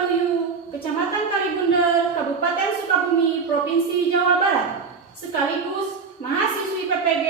Sukaluyu, Kecamatan Kalibundel, Kabupaten Sukabumi, Provinsi Jawa Barat, sekaligus mahasiswi PPG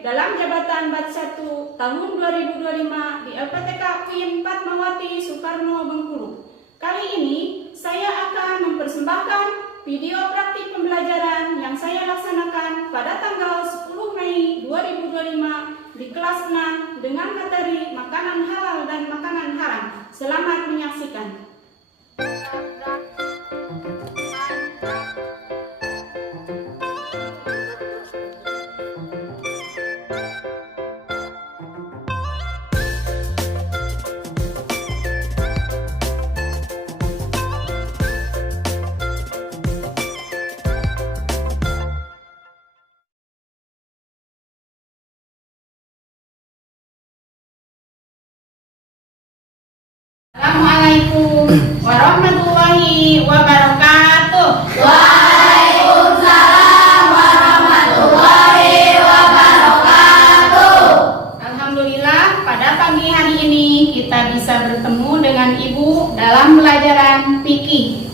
dalam jabatan Batch 1 tahun 2025 di LPTK UIN Fatmawati Soekarno Bengkulu. Kali ini saya akan mempersembahkan video praktik pembelajaran yang saya laksanakan pada tanggal 10 Mei 2025 di kelas 6 dengan materi makanan halal dan makanan haram. Selamat menyaksikan. Assalamualaikum warahmatullahi wabarakatuh. Waalaikumsalam warahmatullahi wabarakatuh. Alhamdulillah, pada pagi hari ini kita bisa bertemu dengan Ibu dalam pelajaran fikih.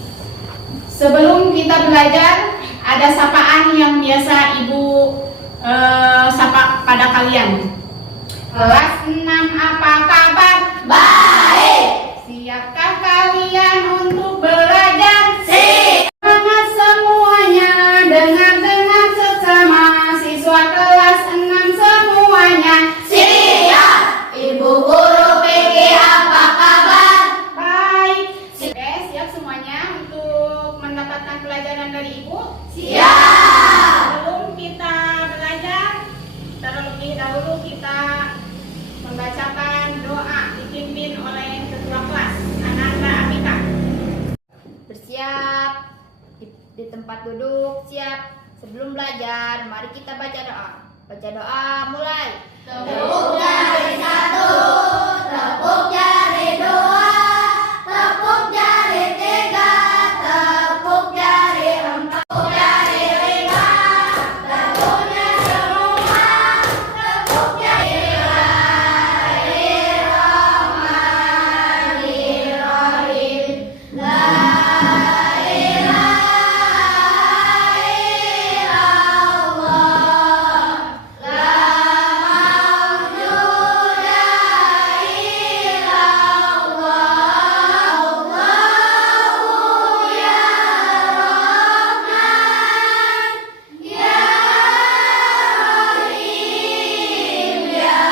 Sebelum kita belajar, ada sapaan yang biasa Ibu sapa pada kalian. Kelas 6, apa kabar? Baik. Siapkah kalian untuk belajar? Siap. Semangat semuanya, dengar sesama siswa kelas 6 semuanya. Siap. Ibu guru PG apa kabar? Baik. Oke, siap semuanya untuk mendapatkan pelajaran dari Ibu? Siap. Sebelum kita belajar, terlebih dahulu kita membacakan doa dipimpin oleh ketua kelas Ananda Amika. Bersiap di tempat duduk, siap. Sebelum belajar, mari kita baca doa. Baca doa, mulai. Tepuk jari 1, tepuk jari 2, tepuk jari 3, tepuk jari 4, tepuk jari 5, tepuknya semua, tepuk jari. Bismillahirrahmanirrahim. La ilaha illallah, la mawjuda illallah, Allahu ya Rahman, ya Rahim, ya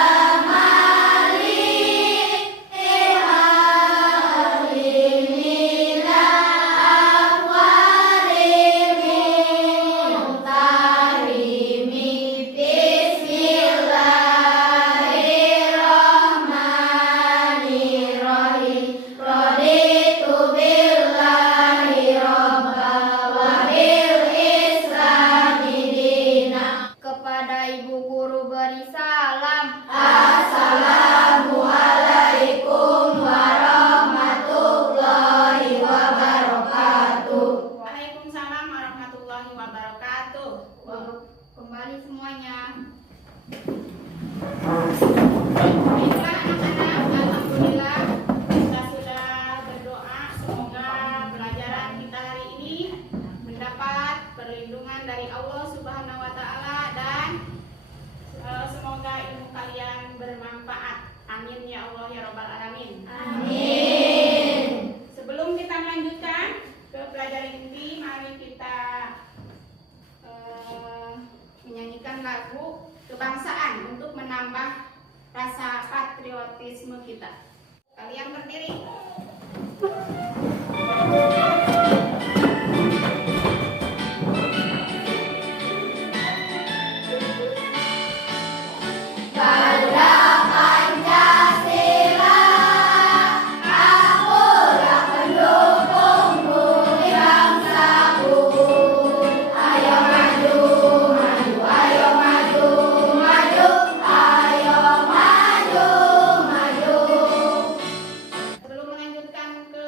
Malik, Bismillahirrahmanirrahim. Raditu billahi robba wa bil islami dina. Kepada ibu guru beri salam. Assalamualaikum warahmatullahi wabarakatuh. Waalaikumsalam warahmatullahi wabarakatuh. Kembali semuanya. Baiklah anak-anak, alhamdulillah kita sudah berdoa semoga pelajaran kita hari ini mendapat perlindungan dari Allah Subhanahu wa taala dan semoga ilmu kalian bermanfaat. Amin ya Allah ya rabbal alamin. Amin. Sebelum kita melanjutkan ke pelajaran inti, mari kita menyanyikan lagu kebangsaan untuk menambah rasa patriotisme kita. Kalian berdiri. Bangga Pancasila, akulah pendukungmu di bangsaku. Ayo maju, maju, ayo maju, maju, ayo maju, maju. Sebelum melanjutkan ke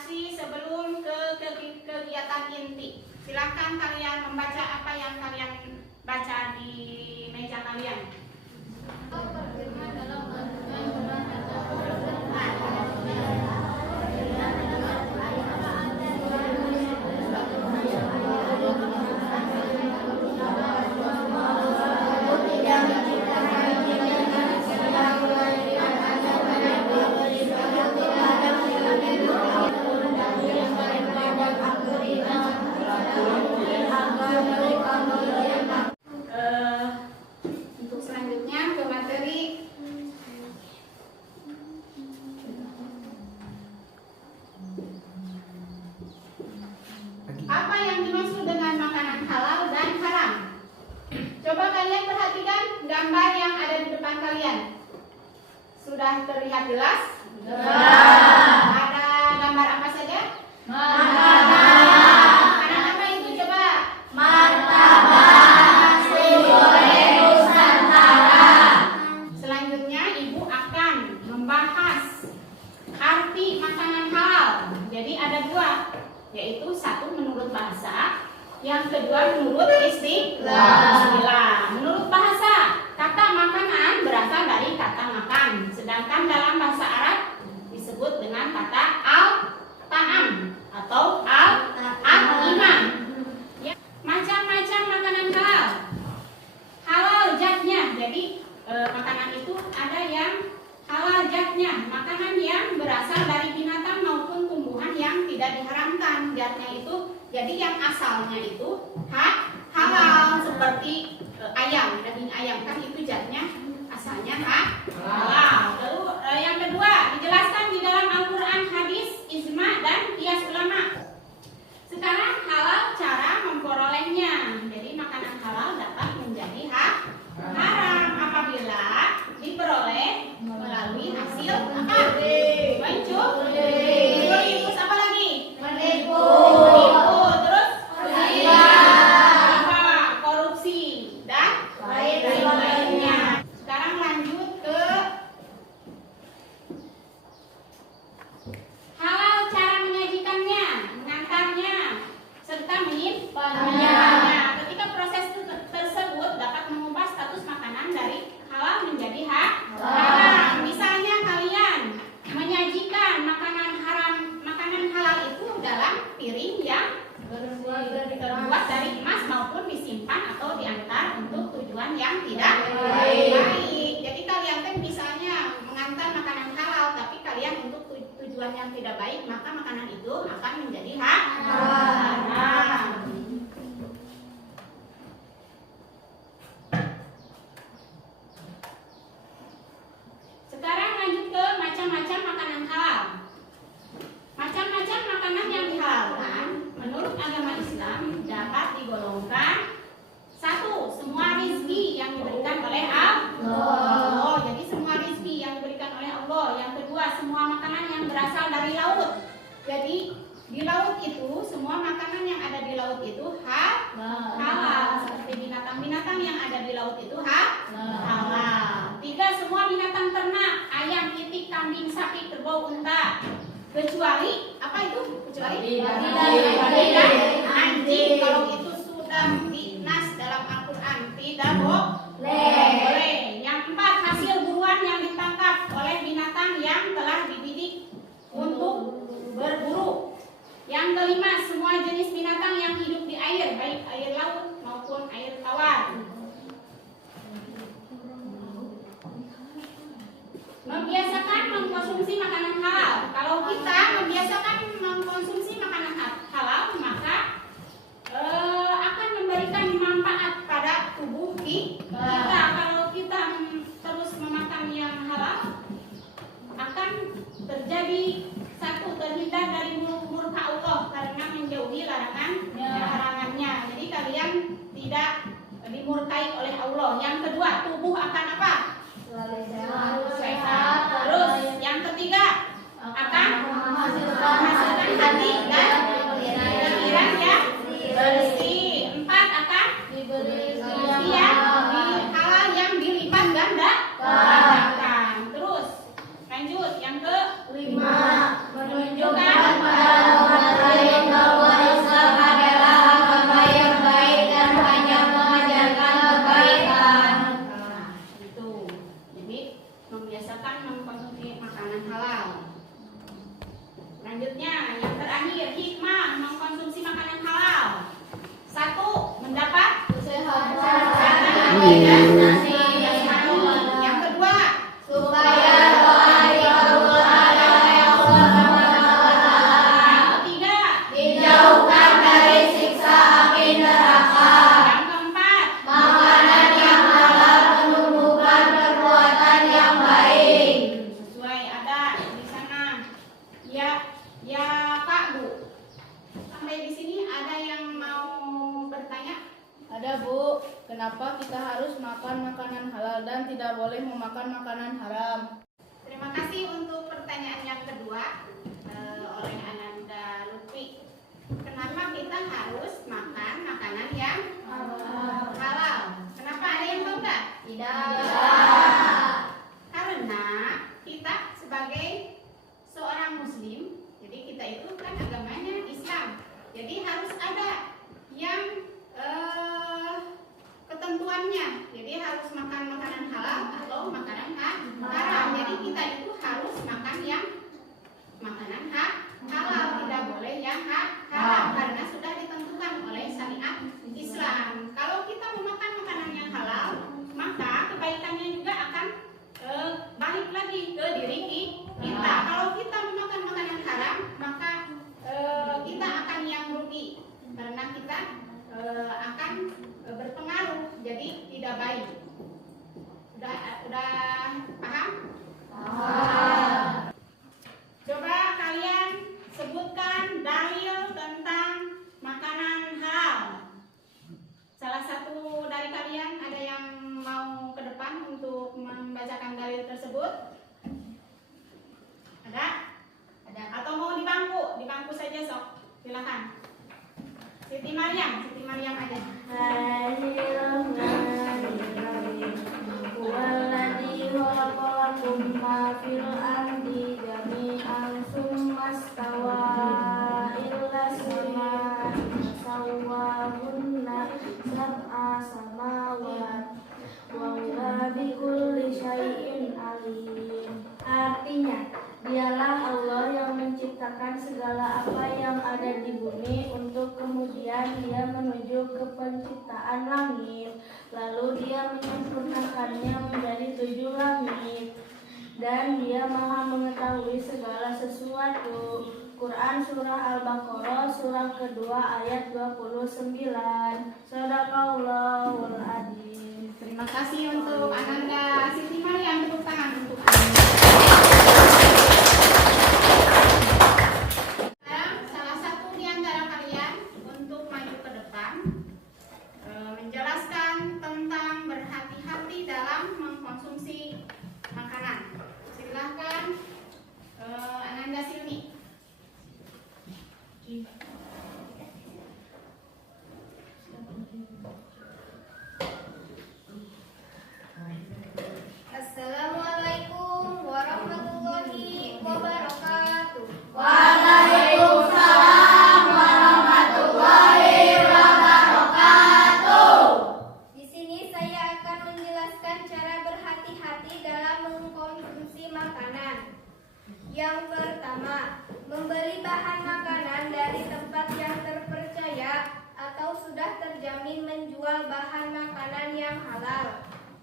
interaksi sebelum kegiatan inti. Silakan kalian membaca apa yang kalian baca di meja kalian. Untuk selanjutnya ke materi apa yang dimaksud dengan makanan halal dan haram. Coba kalian perhatikan gambar yang ada di depan kalian. Sudah terlihat jelas? Ada gambar apa saja? Makanan apa itu coba? Selanjutnya ibu akan membahas arti makanan halal. Jadi ada dua, yaitu satu menurut bahasa, yang kedua menurut istilah. Menurut bahasa, kata makanan berasal dari kata makan, sedangkan dalam bahasa Arab disebut dengan kata al-ta'am atau al-imam. Ya, macam-macam makanan halal. Halal zatnya, jadi makanan itu ada yang halal zatnya, makanan yang berasal dari binatang maupun tumbuhan yang tidak diharamkan. Zatnya itu, jadi yang asalnya itu halal, seperti ayam, daging ayam kan itu zatnya asalnya halal. Lalu yang kedua dijelaskan di dalam Al-Quran, hadis, ijma dan qiyas ulama. Sekarang halal cara memperolehnya. Jadi makanan halal dapat menjadi haram apabila diperoleh melalui hasil apa? Mencuri, terus apa lagi? Menipu, terus riba, korupsi dan lainnya. Sekarang lanjut ke halal cara menyajikannya, mengantarnya, serta menyimpannya. Ketika proses tersebut dapat mengubah status makanan dari halal menjadi haram. Misalnya kalian menyajikan makanan halal itu dalam piring yang terbuat dari emas maupun disimpan atau diantar untuk tujuan yang tidak baik. Jadi kalian kan misalnya mengantar makanan halal tapi kalian untuk tujuan yang tidak baik, maka makanan itu akan menjadi haram. Sekarang lanjut ke macam-macam makanan halal. Macam-macam makanan yang dihalalkan menurut agama Islam dapat digolongkan: satu, semua rizki yang diberikan oleh Allah. Jadi semua rizki yang diberikan oleh Allah. Yang kedua, semua makanan yang berasal dari laut. Jadi di laut itu, semua makanan yang ada di laut itu halal. Seperti binatang-binatang yang ada di laut itu halal. Tiga, semua binatang ternak, ayam, itik, kambing, sapi, kerbau, unta. Kecuali apa itu? Kecuali anjing. Kalau itu sudah dinas dalam Al-Quran, tidak boleh. Yang empat, hasil buruan yang ditangkap oleh binatang yang telah dididik untuk berburu. Yang kelima, semua jenis binatang yang hidup di air, baik air laut maupun air tawar. Membiasakan mengkonsumsi makanan halal. Kalau kita membiasakan mengkonsumsi makanan halal, maka akan memberikan manfaat pada tubuh kita. Yang kedua, supaya doa dikabul oleh Allah SWT. yang ketiga, Dijauhkan dari siksa api neraka. yang keempat, Makanan yang halal menumbuhkan perbuatan yang baik. sesuai ada di sana. Ya Kak Bu. Sampai di sini ada yang mau bertanya? Ada Bu, kenapa kita harus makan makanan halal dan tidak boleh memakan makanan haram? Terima kasih untuk pertanyaan yang kedua oleh Ananda Lutfi. Kenapa kita harus makan makanan yang halal? Kenapa, ada yang tahu nggak? Tidak. Karena kita sebagai seorang Muslim, jadi kita itu kan agamanya Islam. Jadi harus ada yang ketentuannya. Jadi harus makan makanan halal atau makanan haram. Jadi kita itu harus makan yang makanan halal, tidak boleh yang haram karena sudah ditentukan oleh syariat Islam. Kalau kita memakan makanan yang halal, maka kebaikannya juga akan balik lagi ke diri kita. Kalau kita memakan makanan haram, maka kita akan yang rugi karena kita akan berpengaruh, jadi tidak baik. Udah paham? Coba kalian sebutkan dalil tentang makanan halal. Salah satu dari kalian ada yang mau ke depan untuk membacakan dalil tersebut? Ada? Ada. Atau mau di bangku? Di bangku saja sok. Silakan. Siti Maryam aja. Bismillahirrahmanirrahim. Huwaladzi khalaqalakum ma fil ardi jami'an tsumma stawa ilas samaa'i fasawwahunna sab'a samawat wa huwa bikulli syai'in alim. Artinya, dialah Allah yang menciptakan segala apa yang ada di bumi untuk kemudian dia menuju ke penciptaan langit. Lalu dia menyempurnakannya menjadi 7 langit. Dan dia maha mengetahui segala sesuatu. Quran Surah Al-Baqarah Surah kedua ayat 29. Shadaqallahul adzim. Terima kasih untuk Ananda. Siti Maryam, tepuk tangan untuk Anda. Sekarang salah satu di antara kalian untuk maju ke depan menjelaskan tentang berhati-hati dalam mengkonsumsi makanan. Silahkan Ananda Silmi. Assalamualaikum warahmatullahi wabarakatuh. Waalaikumsalam warahmatullahi wabarakatuh. Di sini saya akan menjelaskan cara berhati-hati dalam mengkonsumsi makanan. Yang pertama, membeli bahan makanan dari tempat yang terpercaya atau sudah terjamin menjual bahan makanan yang halal.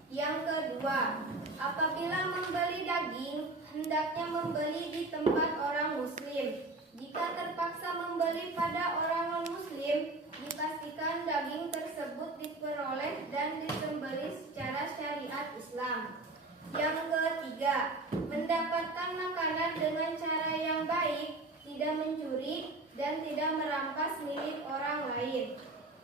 Yang kedua, apabila membeli daging, hendaknya membeli di tempat orang Muslim. Jika terpaksa membeli pada orang non-Muslim, dipastikan daging tersebut diperoleh dan disembelih secara syariat Islam. Yang ketiga, mendapatkan makanan dengan cara yang baik, tidak mencuri dan tidak merampas milik orang lain.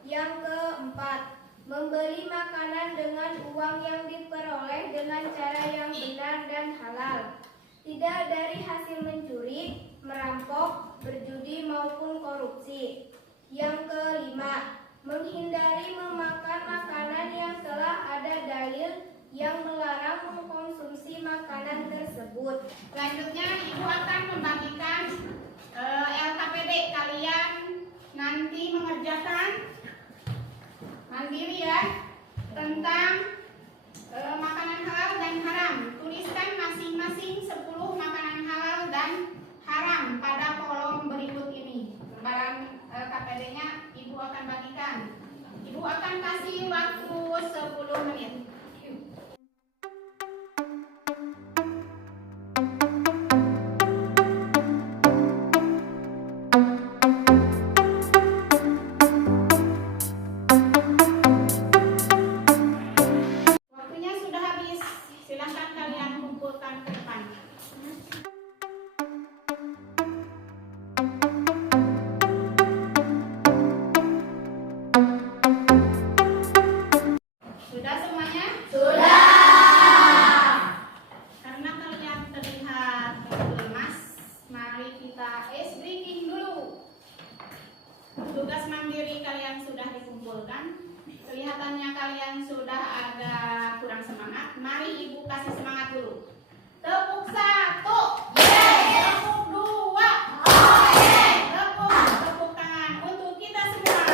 Yang keempat, membeli makanan dengan uang yang diperoleh dengan cara yang benar dan halal, tidak dari hasil mencuri, merampok, berjudi maupun korupsi. Yang kelima, menghindari memakan makanan yang telah ada dalil yang melarang mengkonsumsi makanan tersebut. Selanjutnya Ibu akan membagikan LKPD kalian nanti mengerjakan mandiri ya tentang makanan halal dan haram. Tuliskan masing-masing 10 makanan halal dan haram pada kolom berikut ini. Lembaran KPD-nya Ibu akan bagikan. Ibu akan kasih waktu 10 menit. Waktunya sudah habis. Silakan kalian kumpulkan ke depan. Sudah semuanya? Karena kalian terlihat lemas, mari kita ice breaking dulu. Tugas mandiri kalian sudah dikumpulkan. Kelihatannya kalian sudah agak kurang semangat. Mari ibu kasih semangat dulu. Tepuk 1, tepuk 2, tepuk tangan untuk kita semua.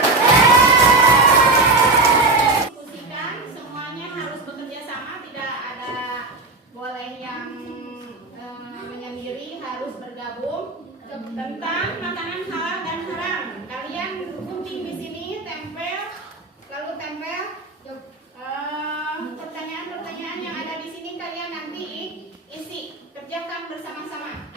Diskusikan, semuanya harus bekerja sama, tidak ada boleh yang menyendiri, harus bergabung. Tentang makanan halal dan haram, kalian gunting di sini, tempel, lalu tempel pertanyaan-pertanyaan yang ada di sini kalian nanti isi, kerjakan bersama-sama.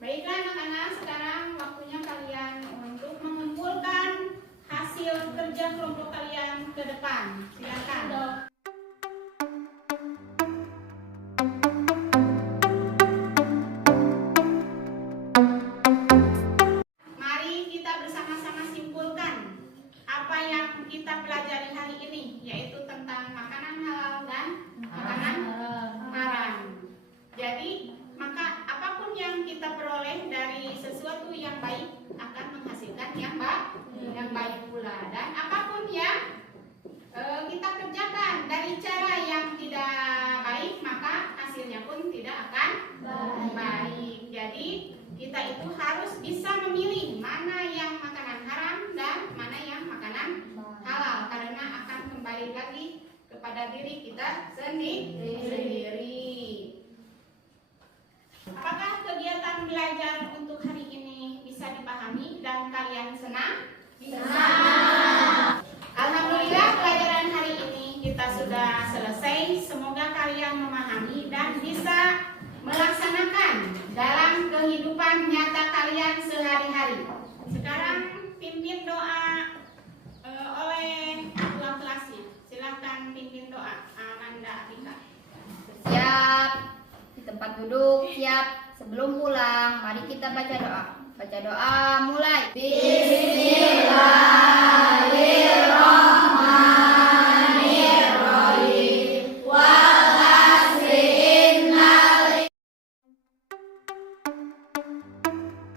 Baiklah anak-anak, sekarang waktunya kalian untuk mengumpulkan hasil kerja kelompok kalian ke depan. Silakan. Mari kita bersama-sama simpulkan apa yang kita pelajari hari ini, yaitu tentang makanan halal dan makanan haram. Jadi, maka apapun yang kita peroleh dari sesuatu yang baik akan menghasilkan yang baik pula, dan apapun yang kita kerjakan dari cara yang tidak baik maka hasilnya pun tidak akan baik. Jadi kita itu harus bisa memilih mana yang makanan haram dan mana yang makanan halal, karena akan kembali lagi kepada diri kita sendiri. Apakah kegiatan belajar untuk hari ini bisa dipahami dan kalian senang? Alhamdulillah, pelajaran hari ini kita sudah selesai. Semoga kalian memahami dan bisa melaksanakan dalam kehidupan nyata kalian sehari-hari. Sekarang pimpin doa oleh ketua kelasnya. Silakan pimpin doa. Amanda Atika. Siap. Di tempat duduk, siap. Sebelum pulang, mari kita baca doa. Baca doa, mulai. Bismillahirrahmanirrahim.